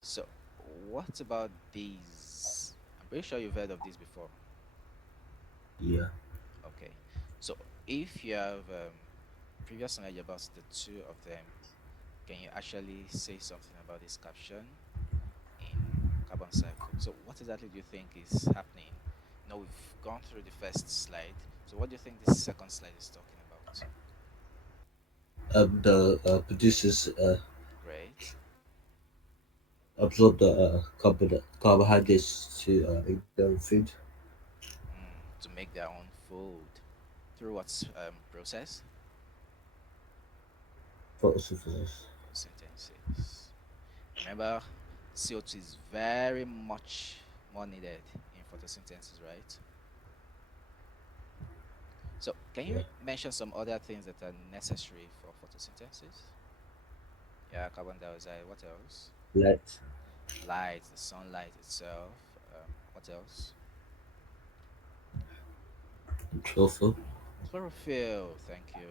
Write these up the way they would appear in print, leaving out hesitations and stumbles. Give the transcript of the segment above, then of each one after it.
So, what about these? I'm pretty sure you've heard of these before. Yeah. Okay. So, if you have previous knowledge about the two of them, can you actually say something about this caption in carbon cycle? So, what exactly do you think is happening? Now, we've gone through the first slide. So, what do you think this second slide is talking about? The producers Great. absorb the carbohydrates to make their own food. To make their own food through what's process? Photosynthesis. Photosynthesis. Remember, CO2 is very much more needed in photosynthesis, right? So, can you Yeah. mention some other things that are necessary for photosynthesis? Yeah, carbon dioxide. What else? Light. Light, the sunlight itself. What else? Chlorophyll. Chlorophyll. Thank you.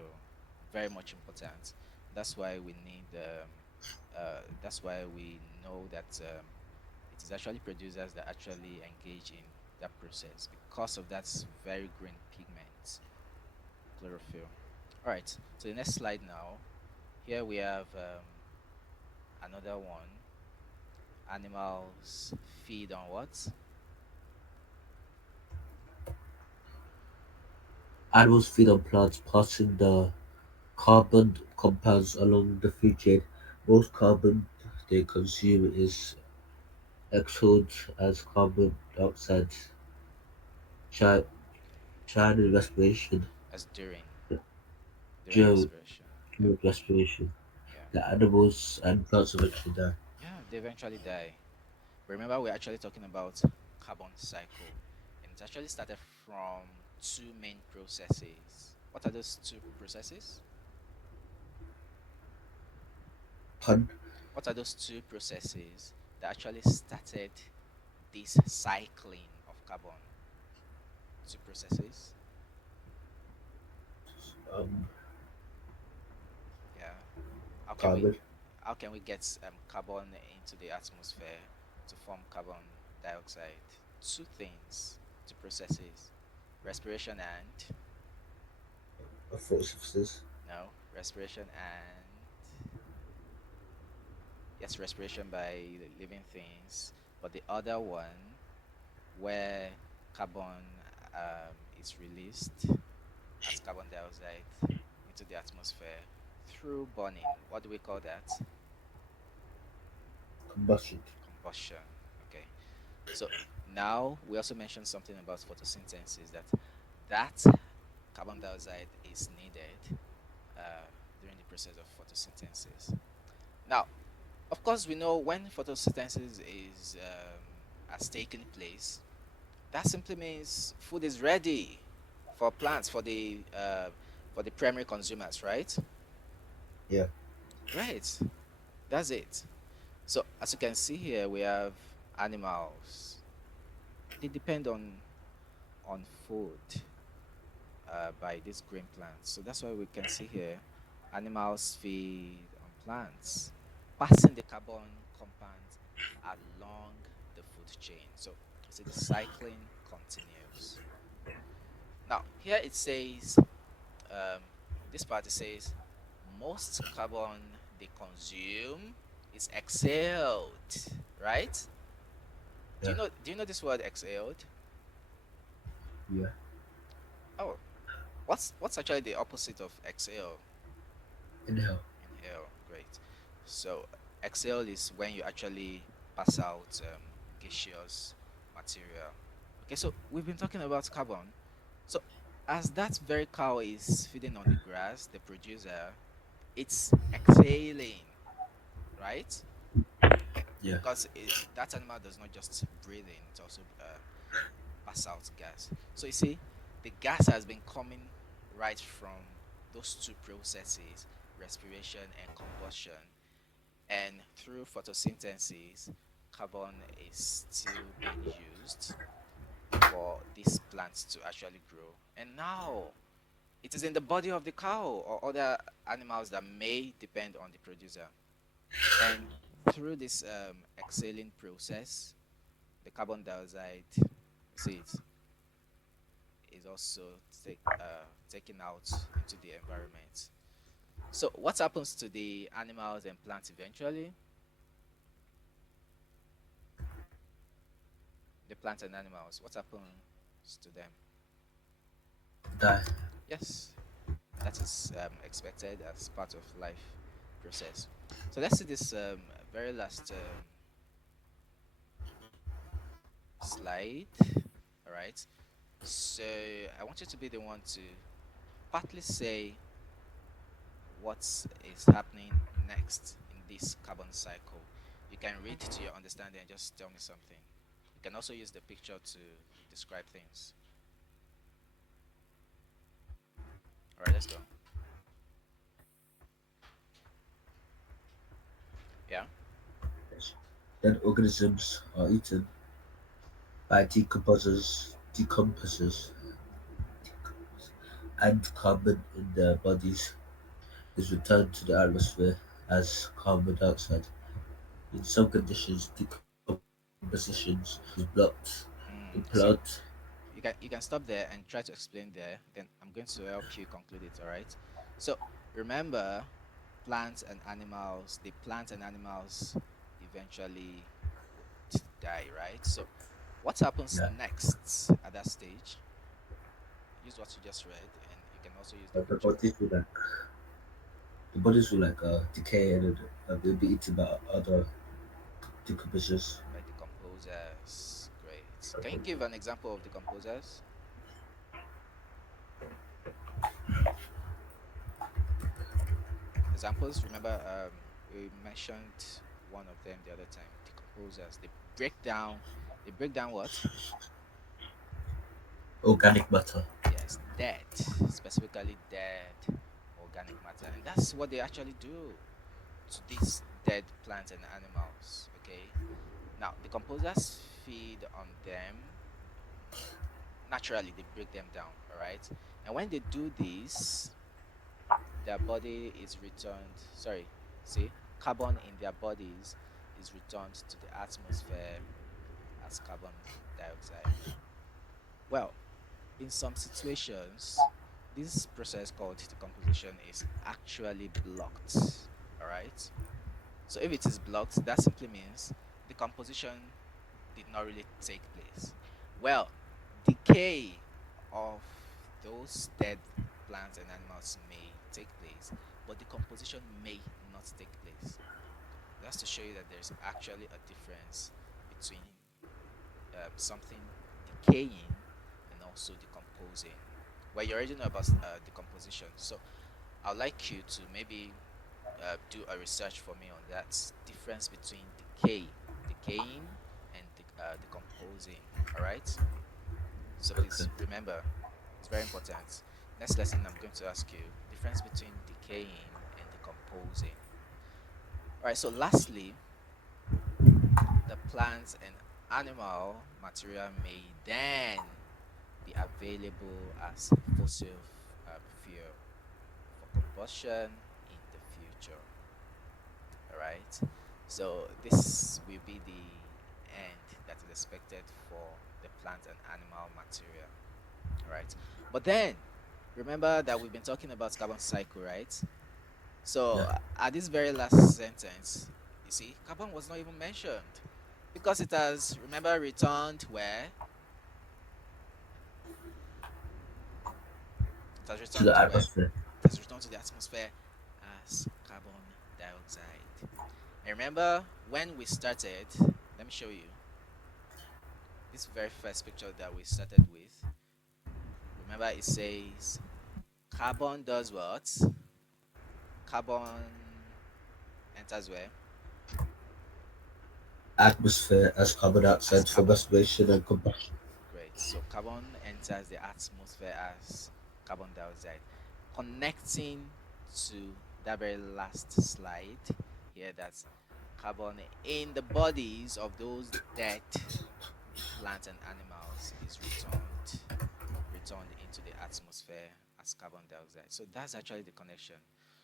Very much important. That's why we need. That's why we know that it is actually producers that actually engage in that process because of that very green pigment, chlorophyll. All right. So the next slide now. Here we have another one. Animals feed on what? Animals feed on plants, passing the carbon compounds along the food chain. Most carbon they consume is exhaled as carbon dioxide. Chi- China respiration. As during During, respiration. Yep. during respiration, Yeah. the animals and plants eventually die. Yeah. They eventually die. Remember, we're actually talking about carbon cycle, and it actually started from two main processes. What are those two processes? Pun. What are those two processes that actually started this cycling of carbon? Two processes. Um, Yeah. How can we Carbon. how can we get carbon into the atmosphere to form carbon dioxide? Two things, two processes. Respiration and Photosynthesis. no, respiration and yes, respiration by living things. But the other one where carbon is released as carbon dioxide into the atmosphere through burning. What do we call that? Combustion. Combustion. Okay. So now we also mentioned something about photosynthesis that carbon dioxide is needed during the process of photosynthesis. Now, of course, we know when photosynthesis is has taken place, that simply means food is ready for plants for the primary consumers, right? Yeah. Great. That's it. So as you can see here, we have animals. They depend on food by these green plants. So that's why we can see here animals feed on plants, passing the carbon compounds along the food chain. So you see the cycling continues. Now here it says um, this part it says most carbon they consume is exhaled, right? Yeah. Do you know this word exhaled? Yeah. Oh, what's actually the opposite of exhale? Inhale. Inhale. Great. So exhale is when you actually pass out gaseous material. Okay, so we've been talking about carbon. So as that very cow is feeding on the grass, the producer, it's exhaling, right? Yeah. Because that animal does not just breathe in; it also pass out gas. So you see, the gas has been coming right from those two processes, respiration and combustion. And through photosynthesis, carbon is still being used for these plants to actually grow. And now it is in the body of the cow or other animals that may depend on the producer. And through this exhaling process, the carbon dioxide, you see it, is also taken out into the environment. So, what happens to the animals and plants eventually? The plants and animals, what happens to them? Die. Yes, and that is expected as part of life process. So let's see this very last slide. All right. So I want you to be the one to partly say what is happening next in this carbon cycle. You can read to your understanding and just tell me something. You can also use the picture to describe things. All right, let's go. Yeah. Yes. Then organisms are eaten by decomposers, and carbon in their bodies is returned to the atmosphere as carbon dioxide. In some conditions, decomposition is blocked. In So plant, you can stop there and try to explain there. Then I'm going to help you conclude it. All right. So remember, plants and animals. The plants and animals eventually die, right? So what happens yeah, next at that stage? Use what you just read, and you can also use the the picture bodies will decay and they'll be eaten by other decomposers. by decomposers. Great. Can you give an example of decomposers? Examples. Remember, we mentioned one of them the other time. Decomposers. They break down. They break down what? Organic matter. Yes, dead, specifically dead organic matter. And that's what they actually do to these dead plants and animals. Okay. Now, the composers feed on them. Naturally, they break them down. All right. And when they do this, their body is returned. Sorry, see, carbon in their bodies is returned to the atmosphere as carbon dioxide. Well, in some situations, this process called decomposition is actually blocked. All right. So if it is blocked, that simply means decomposition did not really take place. Well, decay of those dead plants and animals may take place, but decomposition may not take place. That's to show you that there's actually a difference between something decaying and also decomposing. Well, you already know about decomposition, so I'd like you to maybe do a research for me on that difference between decaying, and decomposing. All right. So please Okay. remember, it's very important. Next lesson, I'm going to ask you difference between decaying and decomposing. All right. So lastly, the plants and animal material may then be available as fossil fuel for combustion in the future. All right. So this will be the end that is expected for the plant and animal material. All right. But then remember that we've been talking about carbon cycle, right? So Yeah. at this very last sentence, you see, carbon was not even mentioned because it has, remember, returned where? It has To returned the to where? atmosphere. It has returned to the atmosphere as carbon dioxide. And remember when we started, let me show you this very first picture that we started with. Remember, it says carbon does what? Carbon enters where? Atmosphere as carbon As dioxide for carbon. respiration and combustion. Great. So carbon enters the atmosphere as carbon dioxide. Connecting to that very last slide here, that's carbon in the bodies of those dead plants and animals is returned into the atmosphere as carbon dioxide. So that's actually the connection.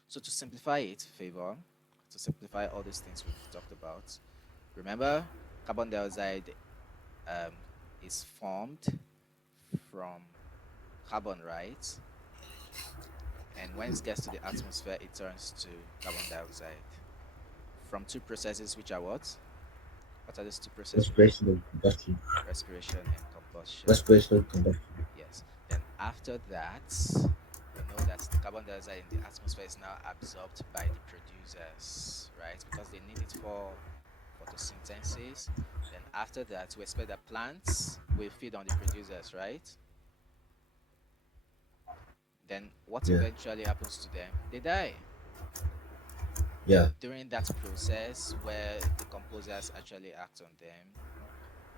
So to simplify it, favor, to simplify all these things we've talked about. Remember, carbon dioxide um, is formed from carbon, right? And when it gets to the atmosphere, it turns to carbon dioxide from two processes, which are what? What are those two processes? Respiration and combustion. Respiration and combustion. Respiration and combustion. Yes. Then after that, we know that the carbon dioxide in the atmosphere is now absorbed by the producers, right? Because they need it for photosynthesis. Then after that, we expect that plants will feed on the producers, right? Then what Yeah, eventually happens to them? They die. yeah. During that process where the composers actually act on them,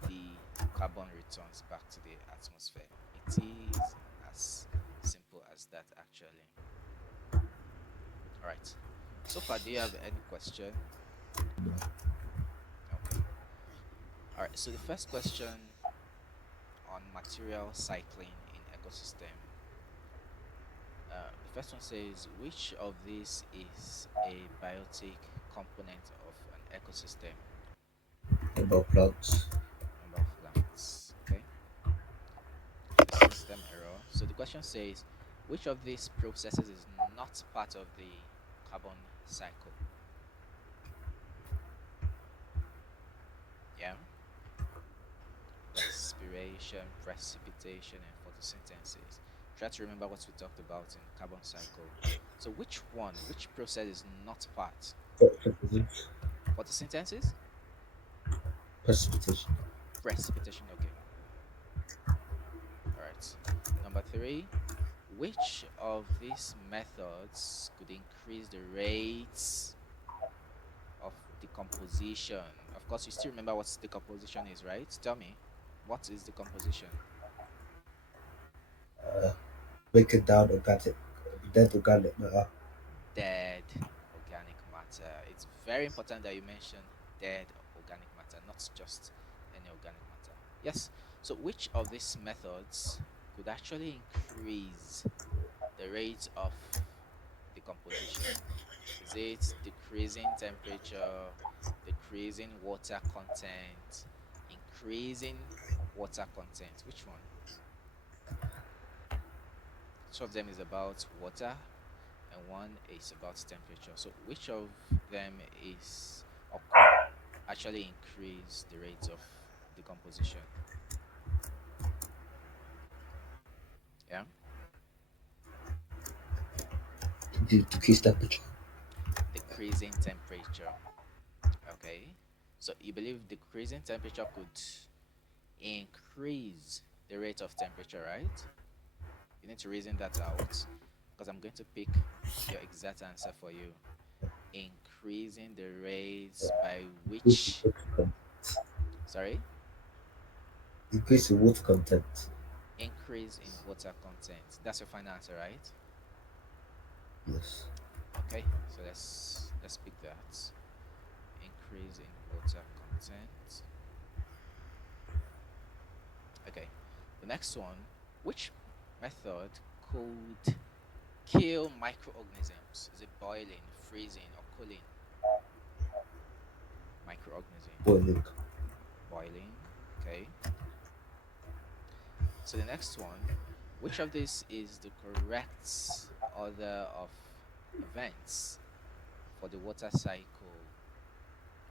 the carbon returns back to the atmosphere. It is as simple as that, actually. All right. So far, do you have any question? Okay. All right. So the first question on material cycling in ecosystem. The first one says, which of these is a biotic component of an ecosystem? About plants. Number of plants. Okay. Okay. System error. So the question says, which of these processes is not part of the carbon cycle? Yeah. Respiration, precipitation, and photosynthesis. Try to remember what we talked about in carbon cycle. So which one, which process is not part? Precipitation. Photosynthesis? Precipitation. Precipitation, okay. All right. Number three, which of these methods could increase the rates of decomposition? Of course, you still remember what decomposition is, right? Tell me, what is decomposition? Break it down organic. Dead organic matter. Dead organic matter. It's very important that you mention dead organic matter, not just any organic matter. Yes. So, which of these methods could actually increase the rate of decomposition? Is it decreasing temperature, decreasing water content, increasing water content? Which one? Each of them is about water and one is about temperature. So which of them is or could actually increase the rate of decomposition? Yeah, To decrease temperature. decreasing temperature. Okay, so you believe decreasing temperature could increase the rate of temperature, right? You need to reason that out because I'm going to pick your exact answer for you. Increasing the rates by Increase the which, water content. sorry, Increase the water content. increase in water content. That's your final answer, right? Yes. Okay, so let's pick that. Increase in water content. Okay, the next one. Which method could kill microorganisms? Is it boiling, freezing, or cooling? Microorganism. Boiling. Boiling. Okay. So the next one. Which of these is the correct order of events for the water cycle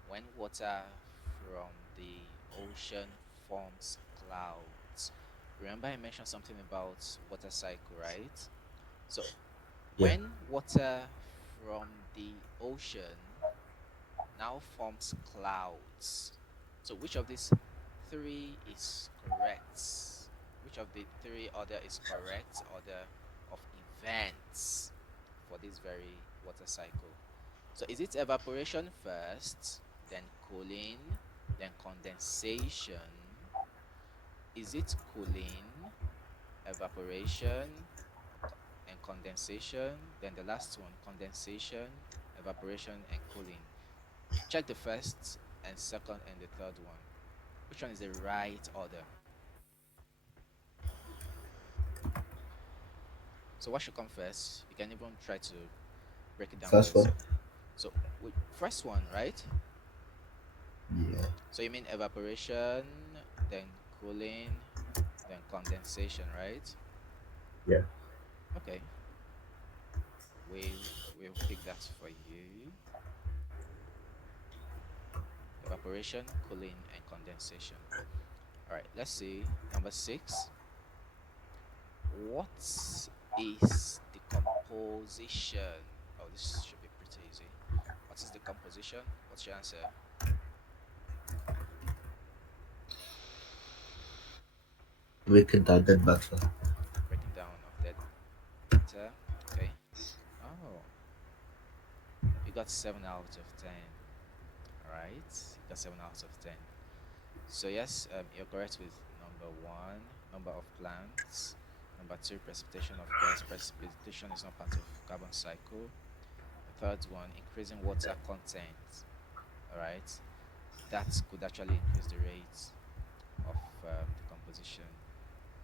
when water from the ocean forms clouds? Remember, I mentioned something about water cycle, right? So, Yeah. when water from the ocean now forms clouds, so which of these three is correct? Which of the three order is correct order of events for this very water cycle? So is it evaporation first, then cooling, then condensation? Is it cooling, evaporation, and condensation? Then the last one, condensation, evaporation, and cooling. Check the first and second and the third one. Which one is the right order? So what should come first? You can even try to break it down for First one. yourself. So, first one, right? Yeah. So you mean evaporation, then cooling, then condensation, right? Yeah. Okay, we'll pick that for you. Evaporation, cooling, and condensation. All right, let's see. Number six. What is the composition? Oh, this should be pretty easy. What is the composition? What's your answer? Breaking down that matter. Breaking down of that matter. Okay. Oh, you got 7 out of 10. All right, you got 7 out of 10. So yes, you're correct with number one, number of plants. Number two, precipitation of gas. Precipitation is not part of carbon cycle. The third one, increasing water content. All right, that could actually increase the rate of the composition.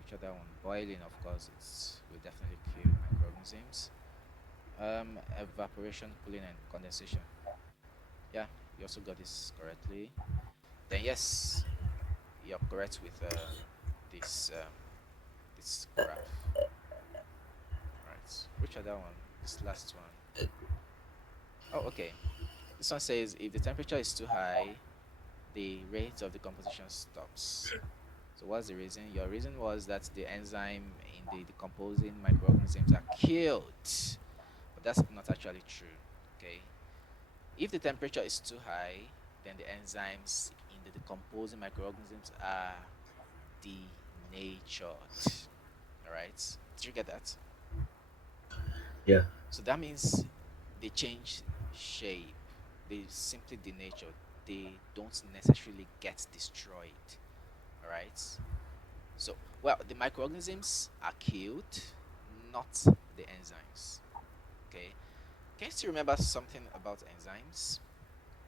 Which other one? Boiling, of course, it will definitely kill microorganisms. Evaporation, cooling, and condensation. Yeah, you also got this correctly. Then yes, you're correct with this this graph. All right. Which other one? This last one. Oh, okay. This one says if the temperature is too high, the rate of decomposition stops. So what's the reason? Your reason was that the enzyme in the decomposing microorganisms are killed. But that's not actually true. Okay. If the temperature is too high, then the enzymes in the decomposing microorganisms are denatured. All right. Did you get that? Yeah. So that means they change shape. They simply denature. They don't necessarily get destroyed. All right. So, well, the microorganisms are killed, not the enzymes. Okay. Can you still remember something about enzymes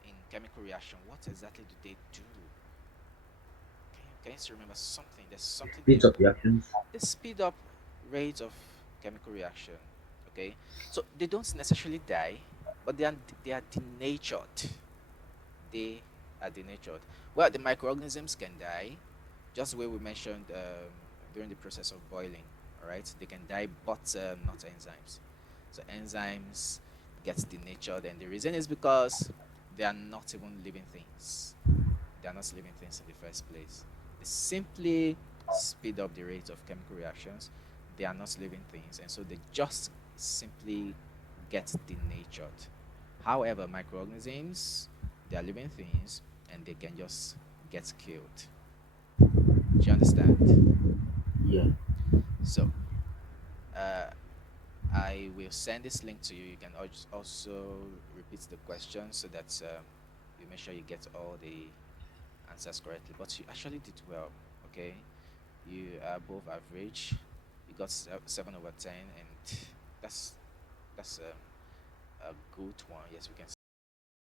in chemical reaction? What exactly do they do? Can you still remember something? There's something they Speeds up reactions. they speed up rate of chemical reaction. Okay, so they don't necessarily die, but they are denatured. They are denatured. Well, the microorganisms can die, just the way we mentioned during the process of boiling. All right, they can die, but not enzymes. So enzymes get denatured, and the reason is because they are not even living things. They are not living things in the first place. They simply speed up the rate of chemical reactions. They are not living things, and so they just simply get denatured. However, microorganisms, they are living things, and they can just get killed. Do you understand? Yeah. So, uh, I will send this link to you. You can also repeat the question so that you make sure you get all the answers correctly. But you actually did well. Okay, you are above average. You got 7/10, and that's a good one. Yes, we can